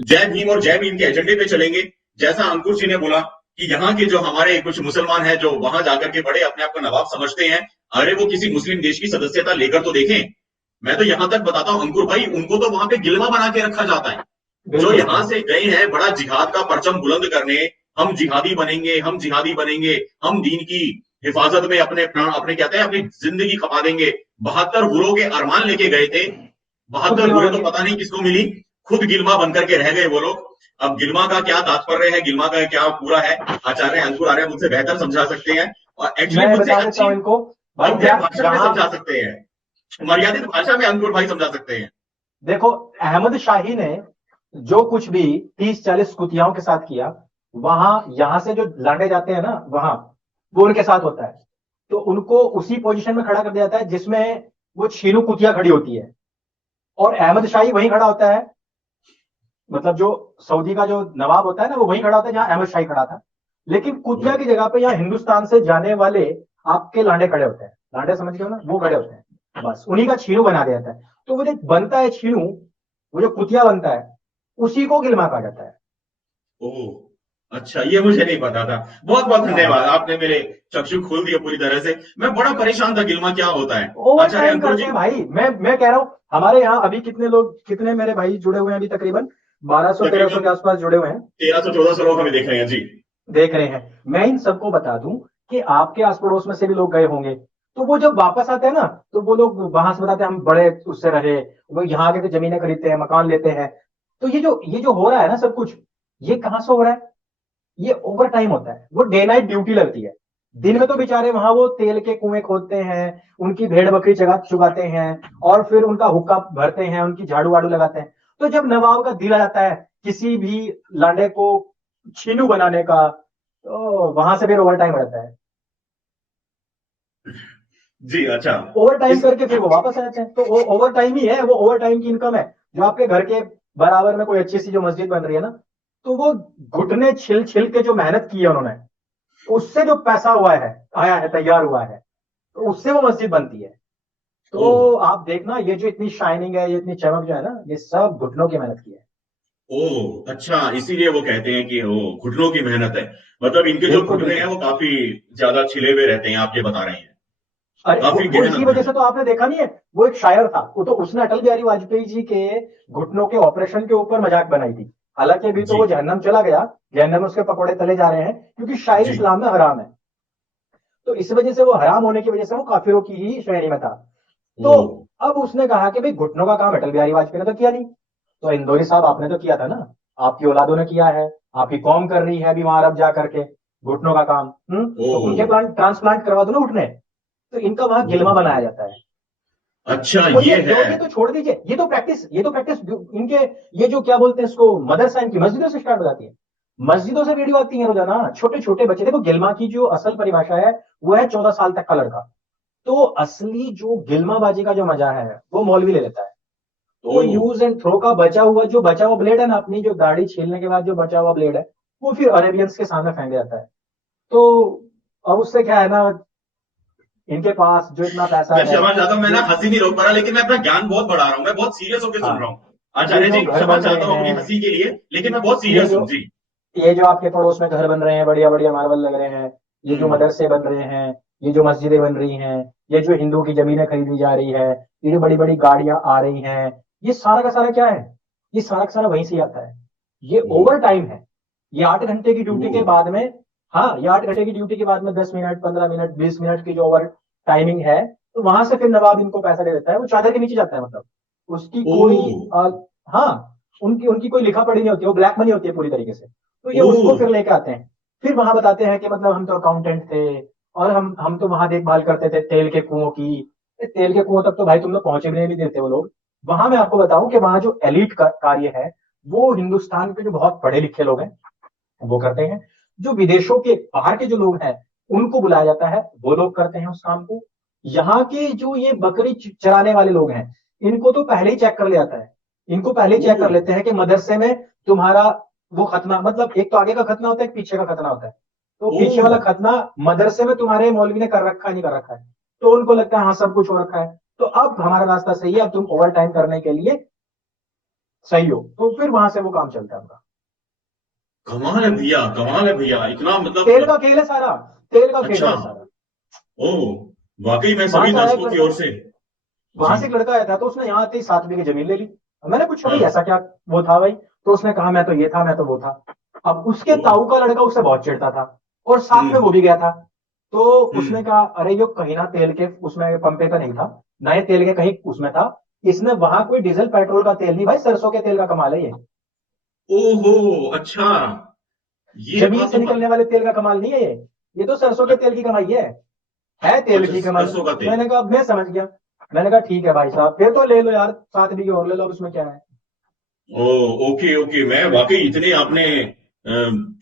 जय भीम और जय भीम के एजेंडे पे चलेंगे। जैसा अंकुर जी ने बोला कि यहाँ के जो हमारे कुछ मुसलमान हैं जो वहां जाकर के बड़े अपने आप को नवाब समझते हैं, अरे वो किसी मुस्लिम देश की सदस्यता लेकर तो देखें। मैं तो यहां तक बताता हूं अंकुर भाई, उनको तो वहां पे गिलवा बना के रखा जाता है। जो बिल्कुल यहाँ से गए हैं बड़ा जिहाद का परचम बुलंद करने, हम जिहादी बनेंगे, हम जिहादी बनेंगे, हम दीन की हिफाजत में अपने प्राण, अपने कहते हैं अपनी जिंदगी खपा देंगे। 72 गुरों के अरमान लेके गए थे। खुद 72 गिलवा गुरे बन तो गए। पता नहीं किसको मिली, खुद गिलमा बनकर के रह गए वो लोग। अब गिलमा का क्या तात्पर्य है, गिलमा का क्या पूरा है, आचार्य अंकुर आर्य मुझसे बेहतर समझा सकते हैं, और एक्चुअली मैं मुझसे बता देता अच्छी हूं इनको भाई, भव्य भाषा में जहां समझा सकते हैं, मर्यादित भाषा में अंकुर भाई समझा सकते हैं। देखो, अहमद शाही ने जो कुछ भी 30-40 कुतियाओं के साथ किया, वहां यहां से जो लांडे जाते हैं ना, वहां वो उनके साथ होता है। तो उनको उसी पोजीशन में खड़ा कर दिया जाता है जिसमें वो छीनू कुतिया खड़ी होती है, और अहमद शाही वहीं खड़ा होता है। मतलब जो सऊदी का जो नवाब होता है ना, वो वहीं खड़ा होता है जहां अहमद शाही खड़ा था। लेकिन कुतिया की जगह पे यहाँ हिंदुस्तान से जाने वाले आपके लांडे खड़े होते हैं। लांडे समझ गए हो ना, वो खड़े होते हैं, बस उन्हीं का छीनू बना दिया जाता है। तो वो जो बनता है छीनू, वो जो कुतिया बनता है, उसी को गिलमा कहा जाता है। ओह अच्छा, ये मुझे नहीं पता था। बहुत बहुत धन्यवाद, हाँ, आपने मेरे चक्षु खोल दिए पूरी तरह से। मैं बड़ा परेशान था गिलमा क्या होता है। ओवर आचार्य टाइम अंकुर करते जी, हैं भाई। मैं कह रहा हूं, हमारे यहाँ अभी कितने लोग, कितने मेरे भाई जुड़े हुए हैं अभी? तकरीबन 1200-1300 तकरीबन के आसपास जुड़े हुए हैं। 1300-1400 लोग हमें देख रहे हैं जी। देख रहे हैं। मैं इन सबको बता दूं कि आपके आस पड़ोस में से भी लोग गए होंगे। तो वो जब वापस आते हैं ना, तो वो लोग वहां से बताते हैं हम बड़े उससे रहे, वो यहाँ आके तो जमीनें खरीदते हैं, मकान लेते हैं। तो ये जो हो रहा है ना सब कुछ, ये कहाँ से हो रहा है? ये ओवर टाइम होता है, वो डे नाइट ड्यूटी लगती है। दिन में तो बेचारे वहां वो तेल के कुएं खोदते हैं, उनकी भेड़ बकरी चगा चुगाते हैं, और फिर उनका हुक्का भरते हैं, उनकी झाड़ू वाड़ू लगाते हैं। तो जब नवाब का दिल आ जाता है किसी भी लांडे को छीनू बनाने का, तो वहां से फिर ओवर टाइम रहता है। जी अच्छा। ओवर टाइम इस करके फिर वो वापस आ जाते हैं। तो वो ओवर टाइम ही है, वो ओवर टाइम की इनकम है। जो आपके घर के बराबर में कोई अच्छी सी जो मस्जिद बन रही है ना, तो वो घुटने छिल छिल के जो मेहनत की है उन्होंने, उससे जो पैसा हुआ है, आया है, तैयार हुआ है, तो उससे वो मस्जिद बनती है। ओह तो आप देखना, ये जो इतनी शाइनिंग है, ये इतनी चमक जो है ना, ये सब घुटनों की मेहनत की है। ओह अच्छा, इसीलिए वो कहते हैं कि वो घुटनों की मेहनत है। मतलब इनके जो बिल्कुल घुटने हैं बिल्कुल। वो काफी ज्यादा छिले हुए रहते हैं, आप ये बता रहे हैं। अरे वो काफी वो गहन इसी अध्ययन वजह है। से तो आपने देखा नहीं है, वो एक शायर था, वो तो उसने अटल बिहारी वाजपेयी जी के घुटनों के ऑपरेशन के ऊपर मजाक बनाई थी। हालांकि अभी तो जी वो जहन्नम चला गया, जहन्नम में उसके पकौड़े तले जा रहे हैं, क्योंकि शायरी जी। इस्लाम में हराम है। तो इस वजह से, वो हराम होने की वजह से वो काफिरों की ही श्रेणी में था। तो ओह अब उसने कहा कि भाई घुटनों का काम अटल बिहारी वाजपेयी ने तो किया नहीं, तो इंदौरी साहब आपने तो किया था ना, आपकी औलादों ने किया है, आपकी कौम कर रही है अभी वहां अरब जा करके घुटनों का काम। तो उनके ओह प्लांट ट्रांसप्लांट करवा दो ना घुटने। तो इनका वहां गिलमा बनाया ओह जाता है। अच्छा और ये है। ये तो छोड़ दीजिए, ये तो प्रैक्टिस इनके, ये जो क्या बोलते हैं इसको, मदरसा इनकी मस्जिदों से स्टार्ट हो जाती है। मस्जिदों से वीडियो आती है रोजाना, छोटे छोटे बच्चे। देखो, गिलमा की जो असल परिभाषा है, वो है 14 साल तक का लड़का। तो असली जो गिलमाबाजी का जो मजा है, वो मौलवी ले लेता है। तो वो ओह यूज एंड थ्रो का बचा हुआ ब्लेड है ना, अपनी जो दाढ़ी छीलने के बाद जो बचा हुआ ब्लेड है, वो फिर अरेबियंस के सामने फेंक जाता है। तो अब उससे क्या है ना, इनके पास जो इतना पैसा मैं है, क्षमा चाहता हूँ, मैं ना ये, हंसी नहीं रोक पा रहा, लेकिन मैं अपना ज्ञान बहुत बढ़ा रहा हूँ, मैं बहुत सीरियस होकर सुन हाँ, रहा हूँ। ये आचार्य जो जी घर क्षमा बन रहे चाहता हूँ अपनी हैं, हंसी के लिए, लेकिन मैं बहुत ये सीरियस जो हूँ जी। ये जो आपके पड़ोस में घर बन रहे हैं, बढ़िया बढ़िया मार्बल लग रहे हैं, ये जो हम्म। मदरसे बन रहे हैं, ये जो मस्जिदें बन रही हैं, ये जो हिंदुओं की जमीनें खरीदी जा रही है, ये जो बड़ी बड़ी गाड़ियां आ रही हैं, ये सारा का सारा क्या है? ये सारा का सारा वहीं से आता है। ये ओह ओवर टाइम है। ये 8 घंटे की ड्यूटी के ओह बाद में, हाँ, ये 8 घंटे की ड्यूटी के बाद में 10 मिनट, 15 मिनट, 20 मिनट की जो ओवर टाइमिंग है, तो वहां से फिर नवाब इनको पैसा दे देता है। वो चादर के नीचे जाता है, मतलब उसकी कोई, ओह हाँ, उनकी उनकी कोई लिखा पढ़ी नहीं होती, वो ब्लैक मनी होती है पूरी तरीके से। तो ये उसको ओह फिर लेके आते हैं। फिर वहां बताते हैं कि मतलब हम तो अकाउंटेंट थे, और हम तो वहां देखभाल करते थे तेल के कुओं की। तेल के कुओं तक तो भाई तुम लोग पहुंचे भी नहीं देते वो लोग। वहां मैं आपको बताऊं कि वहां जो एलिट कार्य है, वो हिंदुस्तान के जो बहुत पढ़े लिखे लोग हैं वो करते हैं। जो विदेशों के बाहर के जो लोग हैं, उनको बुलाया जाता है, वो लोग करते हैं उस काम को। यहाँ के जो ये बकरी चराने वाले लोग हैं, इनको तो पहले ही चेक कर लिया जाता है। इनको पहले ही चेक कर ओह लेते हैं कि मदरसे में तुम्हारा वो खतना, मतलब एक तो आगे का खतना होता है, एक पीछे का खतना होता है। तो पीछे ओह वाला खतना मदरसे में तुम्हारे मौलवी ने कर रखा है, नहीं कर रखा है? तो उनको लगता है हाँ, सब कुछ हो रखा है, तो अब हमारा रास्ता सही है, अब तुम ओवर टाइम करने के लिए सही हो, तो फिर वहां से वो काम चलता है उनका। कमाल है भैया, इतना तेल का मतलब। खेल है सारा, तेल का खेल अच्छा। है सारा। ओ, वाकई मैं वहां सभी से आया एक दर्शकों की लड़का, ओर से। वहां जी। से एक लड़का आया था, तो उसने यहाँ आते ही 7 बीघे जमीन ले ली। मैंने पूछा भाई हाँ। ऐसा क्या वो था भाई, तो उसने कहा मैं तो ये था, मैं तो वो था। अब उसके ओ। ताऊ का लड़का उससे बहुत चिढ़ता था, और साथ में हम्म। वो भी गया था। तो उसने हम्म। कहा अरे यो कहीं ना तेल के उसमें पंपे पे नहीं था, ना ये तेल के कहीं उसमें था, इसने वहां कोई डीजल पेट्रोल का तेल नहीं भाई, सरसों के तेल का कमाल है ये। ओहो। अच्छा, ये जमीन बात से तो निकलने वाले तेल का कमाल नहीं है ये तो सरसों के तेल की कमाई है तेल अच्छा, की कमाई। सरसों का तेल। मैंने कहा मैं समझ गया। मैंने कहा ठीक है भाई साहब, फिर तो ले लो यार, 7 बीघे और ले लो, अब उसमें क्या है। ओ, ओके ओके, मैं वाकई इतने आपने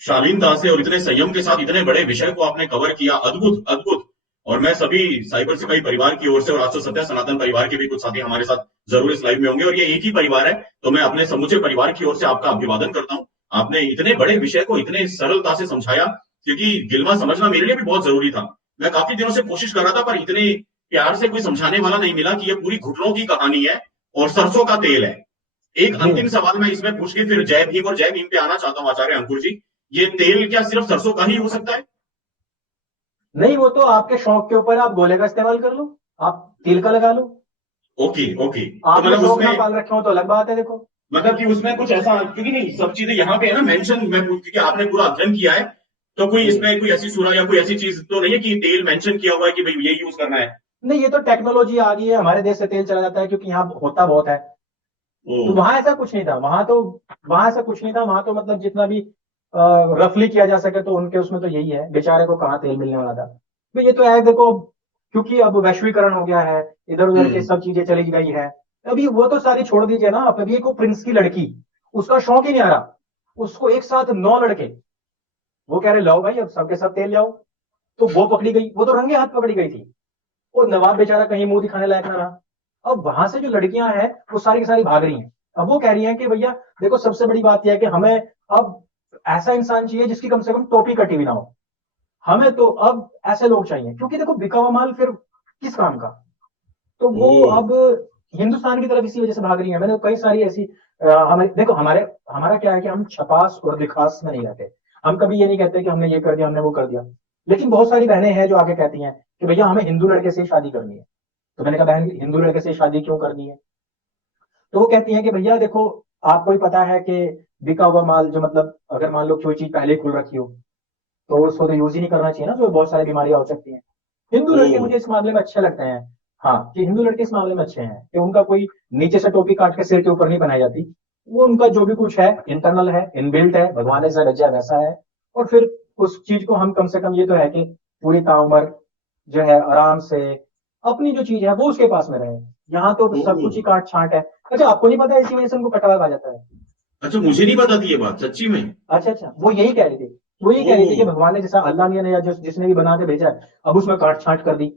शालीनता से और इतने संयम के साथ इतने बड़े विषय को आपने कवर किया, अद्भुत अद्भुत। और मैं सभी साइबर सिपाही परिवार की ओर से और आज तो सत्य सनातन परिवार के भी कुछ साथी हमारे साथ जरूर इस लाइव में होंगे, और ये एक ही परिवार है, तो मैं अपने समूचे परिवार की ओर से आपका अभिवादन करता हूं। आपने इतने बड़े विषय को इतने सरलता से समझाया, क्योंकि गिलमा समझना मेरे लिए भी बहुत जरूरी था। मैं काफी दिनों से कोशिश कर रहा था, पर इतने प्यार से कोई समझाने वाला नहीं मिला कि ये पूरी घुटनों की कहानी है और सरसों का तेल है। एक जी अंतिम सवाल मैं इसमें पूछ के फिर जय भीम और जय भीम पे आना चाहता हूं आचार्य अंकुर जी। ये तेल क्या सिर्फ सरसों का ही हो सकता है? नहीं, वो तो आपके शौक के ऊपर है, आप गोले का इस्तेमाल कर लो, आप तिल का लगा लो। ओके ओके, तो आपने मतलब शौक ना उसमें, पाल रखे हो तो अलग बात है, देखो। मतलब कि उसमें कुछ ऐसा, क्योंकि नहीं सब चीजें यहाँ पे है ना मेंशन, मैं क्योंकि आपने पूरा अध्ययन किया है, तो कोई जी, इसमें कोई ऐसी सूरा या कोई ऐसी चीज तो नहीं है कि तेल मेंशन किया हुआ है कि भाई ये यूज करना है? नहीं ये तो टेक्नोलॉजी आ गई है, हमारे देश से तेल चला जाता है क्योंकि यहाँ होता बहुत है। ओ। तो वहां ऐसा कुछ नहीं था, वहां ऐसा कुछ नहीं था, वहां तो मतलब जितना भी रफली किया जा सके तो उनके उसमें तो यही है, बेचारे को कहाँ तेल मिलने वाला था। तो ये तो है देखो, क्योंकि अब वैश्वीकरण हो गया है, इधर उधर के हम्म। सब चीजें चली गई है। अभी वो तो सारी छोड़ दीजिए ना, अभी एक वो प्रिंस की लड़की, उसका शौक ही नहीं आ रहा, उसको एक साथ 9 लड़के, वो कह रहे लाओ भाई अब सबके सब तेल लाओ, तो वो पकड़ी गई, वो तो रंगे हाथ पकड़ी गई थी। वो नवाब बेचारा कहीं मुंह दिखाने लायक ना रहा। अब वहां से जो लड़कियां हैं वो सारी की सारी भाग रही हैं। अब वो कह रही हैं कि भैया देखो, सबसे बड़ी बात यह है कि हमें अब ऐसा इंसान चाहिए जिसकी कम से कम टोपी कटी हुई ना हो, हमें तो अब ऐसे लोग चाहिए, क्योंकि देखो बिका हुआ माल फिर किस काम का। तो ओ। वो अब हिंदुस्तान की तरफ इसी वजह से भाग रही है। मैंने कई सारी ऐसी हमें देखो, हमारा क्या है कि हम छपास और दिखास में नहीं रहते। हम कभी ये नहीं कहते कि हमने ये कर दिया, हमने वो कर दिया। लेकिन बहुत सारी बहनें हैं जो आगे कहती हैं कि भैया हमें हिंदू लड़के से ही शादी करनी है। तो मैंने कहा बहन हिंदू लड़के से शादी क्यों करनी है। तो वो कहती हैं कि भैया देखो, आपको ही पता है कि बिका हुआ माल जो मतलब अगर मान लो कोई चीज पहले ही खुल रखी हो तो उसको तो यूज ही नहीं करना चाहिए ना, जो बहुत सारी बीमारियां हो सकती हैं। हिंदू ओ। लड़के मुझे इस मामले में अच्छे लगते हैं। हाँ, कि हिंदू लड़के इस मामले में अच्छे हैं कि उनका कोई नीचे से टोपी काट के सिर के ऊपर नहीं बनाई जाती। वो उनका जो भी कुछ है इंटरनल है, इनबिल्ट है, भगवान ने जैसा रचा है वैसा है। और फिर उस चीज को हम कम से कम ये तो है कि पूरी ताउम्र जो है आराम से अपनी जो चीज है वो उसके पास में रहे। यहाँ तो ओ। सब कुछ ही काट छांट है। अच्छा आपको नहीं पता, इसी वजह से उनको कटवा कहा जाता है। अच्छा, मुझे नहीं पता थी ये बात सच्ची में। अच्छा अच्छा, वो यही कह रही थी, वो यही कह रही थी कि ओ। भगवान ने जैसा अल्लाह ने या जिसने भी बना के भेजा है, अब उसमें काट छांट कर दी।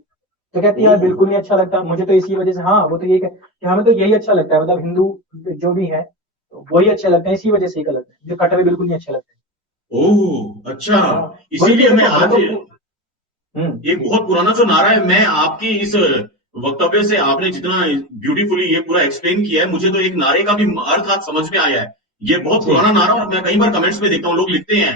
तो कहती है ओ। यार बिल्कुल नहीं अच्छा लगता मुझे तो, इसी वजह से। हाँ वो तो यही कि हमें तो यही अच्छा लगता है, मतलब हिंदू जो भी है वही अच्छे लगते हैं, इसी वजह से ही गलत है, जो कटे हुए बिल्कुल नहीं अच्छे लगते। ओ, अच्छा। हाँ, वही तो इसीलिए मैं देखो हमें आज, तो हम्म। एक बहुत पुराना जो नारा है, मैं आपकी इस वक्तव्य से आपने जितना ब्यूटीफुली ये पूरा एक्सप्लेन किया है, मुझे तो एक नारे का भी अर्थ आज समझ में आया है। ये बहुत जी पुराना नारा, और मैं कई बार कमेंट्स में देखता हूँ लोग लिखते हैं,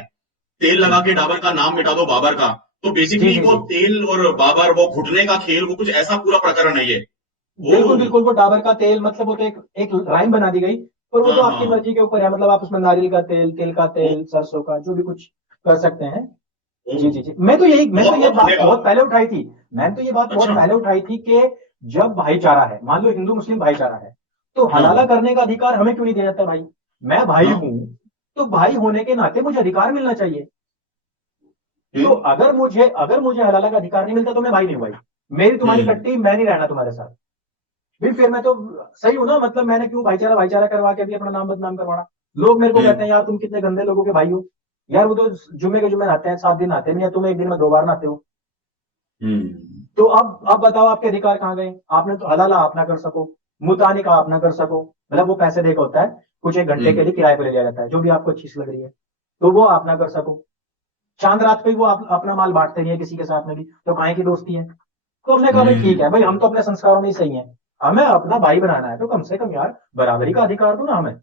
तेल जी लगा के डाबर का नाम मिटा दो बाबर का। तो जी बेसिकली जी वो जी, तेल और बाबर, वो घुटने का खेल, वो कुछ ऐसा पूरा प्रकरण है ये। ओ। बिल्कुल बिल्कुल। वो डाबर का तेल मतलब वो तो एक राइम बना दी गई, पर वो हाँ तो हाँ आपकी हाँ। मर्जी के ऊपर है, मतलब आप उसमें नारियल का तेल, तिल का ओ। तेल, सरसों का, जो भी कुछ कर सकते हैं। ओ। जी जी जी, मैं तो बहुत ये बहुत बात बहुत धन्यवाद। पहले उठाई थी। मैंने तो ये बात बहुत अच्छा। पहले उठाई थी कि जब भाईचारा है, मान लो हिंदू मुस्लिम भाईचारा है, तो हलाला हाँ करने का अधिकार हमें क्यों नहीं दिया जाता भाई। मैं भाई हाँ। हूं, तो भाई होने के नाते मुझे अधिकार मिलना चाहिए। तो हम्म। अगर मुझे हलाला का अधिकार नहीं मिलता तो मैं भाई नहीं हूं भाई। मेरी तुम्हारी हम्म। कट्टी, मैं नहीं रहना तुम्हारे साथ। फिर मैं तो सही हूं ना, मतलब मैंने क्यों भाईचारा भाईचारा करवा के भी अपना नाम बदनाम करवाना। लोग मेरे को कहते हम्म। हैं यार तुम कितने गंदे लोगों के भाई हो। यार वो तो जुम्मे के जुम्मे नहाते हैं, 7 दिन नहाते नहीं है, तुम एक दिन में 2 बार नहाते हो। हम्म। तो अब बताओ आपके अधिकार कहाँ गए। आपने तो हलाला आप ना कर सको, मुतानी का आप ना कर सको, मतलब वो पैसे देकर होता है, कुछ एक घंटे के हम्म। लिए किराए पर ले लिया जाता है, जो भी आपको अच्छी लग रही है, तो वो आप ना कर सको। चांद रात पे भी वो अपना माल बांटते नहीं है किसी के साथ में भी, तो काहे की दोस्ती है। तो हमने कहा भाई ठीक है भाई, हम्म। हम तो अपने संस्कारों में ही सही हैं, हमें अपना भाई बनाना है तो कम से कम यार बराबरी का अधिकार दो ना हमें।